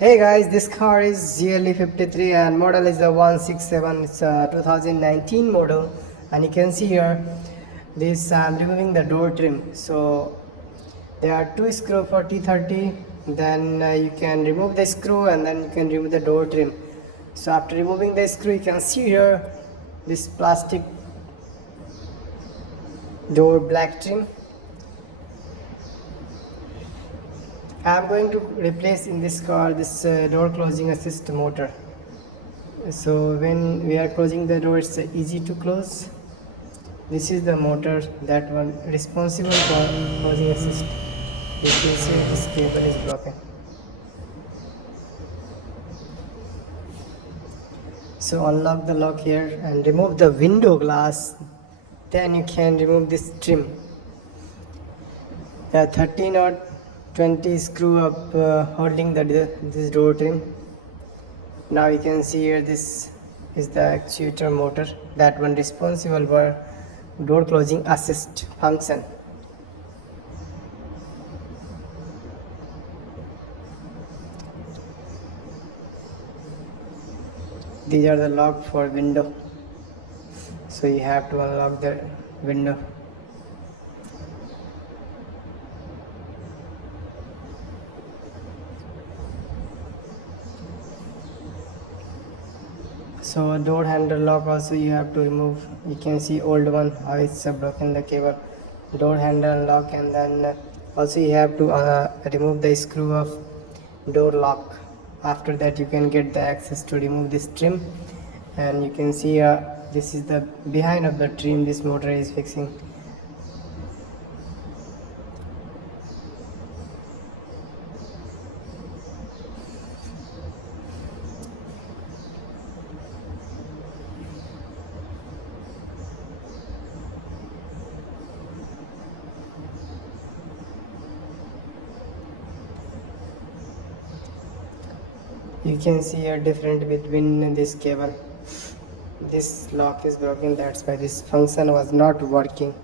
Hey guys, this car is GLE53 and model is the 167. It's a 2019 model, and you can see here this I'm removing the door trim. So there are two screws for T30. Then you can remove the screw and then you can remove the door trim. So after removing the screw, you can see here this plastic door black trim. I'm going to replace in this car this door closing assist motor. So when we are closing the door, it's easy to close. This is the motor that one responsible for closing assist. You can see this cable is broken. So unlock the lock here and remove the window glass. Then you can remove this trim. There are 13 or 20 screw up holding this door trim. Now you can see here this is the actuator motor that one responsible for door closing assist function. These are the lock for window, so you have to unlock the window. So door handle lock also you have to remove. You can see old one how it's broken the cable. Door handle lock, and then also you have to remove the screw of door lock. After that you can get the access to remove this trim, and you can see this is the behind of the trim this motor is fixing. You can see a difference between this cable. This lock is broken, that's why this function was not working.